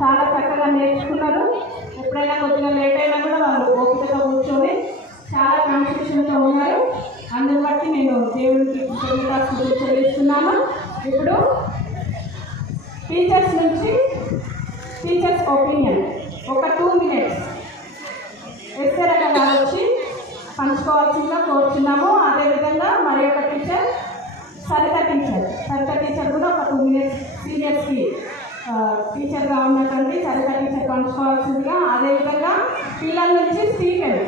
చాలా చక్కగా నేర్చుకున్నారు. ఎప్పుడైనా కొద్దిగా లేట్ అయినా కూడా వాళ్ళు ఓపికతో కూర్చొని చాలా కాన్స్టిట్యూషన్తో ఉన్నారు. అందుని బట్టి నేను దేవుడికి కృతజ్ఞతలు చెల్లిస్తున్నాను. ఇప్పుడు టీచర్స్ నుంచి టీచర్స్ ఒపీనియన్ ఒక 2 minutes ఎస్ఆర్గా వచ్చి పంచుకోవాల్సిందిగా కోరుచున్నాము. అదేవిధంగా మరి ఒక టీచర్ సరిత టీచర్ కూడా ఒక 2 minutes సీనియర్స్కి టీచర్గా ఉన్నటువంటి సరిత టీచర్ పంచుకోవాల్సిందిగా. అదేవిధంగా పిల్లల నుంచి స్పీకర్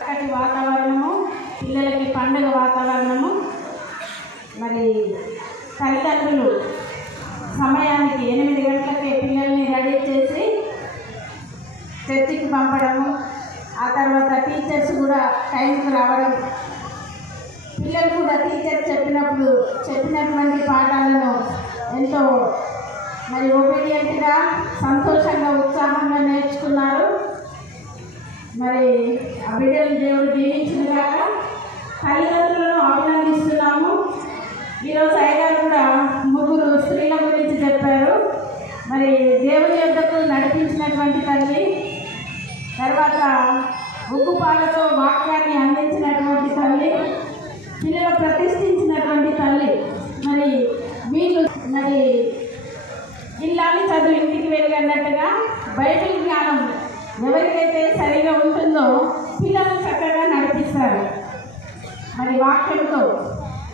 చక్కటి వాతావరణము, పిల్లలకి పండుగ వాతావరణము. మరి తల్లిదండ్రులు సమయానికి 8 గంటలకే పిల్లల్ని రెడీ చేసి చర్చికి పంపడము, ఆ తర్వాత టీచర్స్ కూడా టైంకి రావడం, పిల్లలు కూడా టీచర్ చెప్పినటువంటి పాఠాలను ఎంతో మరి ఒబీడియంట్గా సంతోషంగా ఉత్సాహంగా నేర్చుకున్నారు. మరి ఆ బిడ్డలు దేవుడు దీవించినగాక. తల్లిదండ్రులను అభినందిస్తున్నాము. ఈరోజు అయ్యగారు కూడా 3 స్త్రీల గురించి చెప్పారు. మరి దేవుని యొద్దకు నడిపించినటువంటి తల్లి, తర్వాత ఉగ్గుపాలతో వాక్యాన్ని అందించినటువంటి తల్లి, పిల్లలు ప్రతిష్ఠించినటువంటి తల్లి. మరి వీళ్ళు మరి ఇల్లాలి చదువు ఇంటికి వెళ్ళి అన్నట్టుగా బైబిల్ జ్ఞానం ఎవరికైతే సరిగా ఉంటుందో పిల్లలు చక్కగా నడిపిస్తారు. మరి వాక్యంతో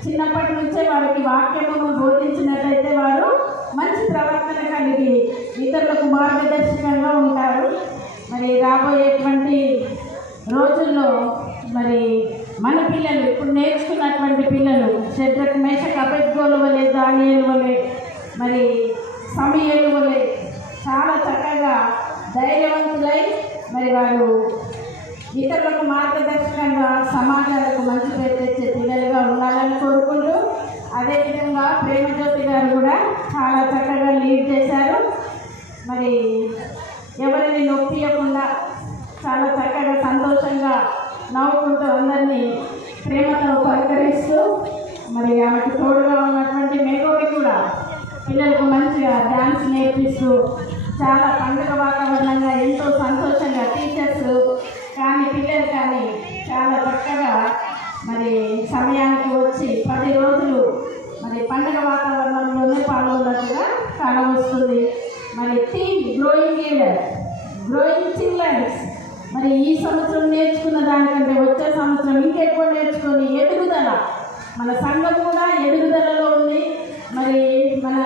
చిన్నప్పటి నుంచే వారికి వాక్యమును బోధించినట్లయితే వారు మంచి ప్రవర్తన కలిగి ఇతరులకు మార్గదర్శకంగా ఉంటారు. మరి రాబోయేటువంటి రోజుల్లో మరి మన పిల్లలు ఇప్పుడు నేర్చుకున్నటువంటి పిల్లలు షడ్రక్ మేషక్ అబేద్గోలు వలె, దానియేలు వలె, మరి సమూయేలు వలె చాలా చక్కగా ధైర్యవంతులై మరి వారు ఇతరులకు మార్గదర్శకంగా సమాజాలకు మంచి పేరు తెచ్చే పిల్లలుగా ఉండాలని కోరుకుంటూ, అదేవిధంగా ప్రేమజ్యోతి గారు కూడా చాలా చక్కగా లీడ్ చేశారు. మరి ఎవరిని నొప్పియకుండా చాలా చక్కగా సంతోషంగా నవ్వుకుంటూ అందరినీ ప్రేమతో పలకరిస్తూ, మరి ఆమెకు తోడుగా ఉన్నటువంటి మేఘోని కూడా పిల్లలకు మంచిగా డ్యాన్స్ నేర్పిస్తూ చాలా పండుగ వాతావరణంగా ఎంతో సంతోషంగా టీచర్స్ కానీ పిల్లలు కానీ చాలా చక్కగా మరి సమయానికి వచ్చి 10 రోజులు మరి పండుగ వాతావరణంలోనే పాల్గొన్నట్టుగా కానవస్తుంది. మరి team growing leader, growing childrens, మరి ఈ సంవత్సరం నేర్చుకున్న దానికంటే వచ్చే సంవత్సరం ఇంకెక్కువ నేర్చుకొని ఎదుగుదల, మన సంఘం కూడా ఎదుగుదలలో ఉంది. మరి మన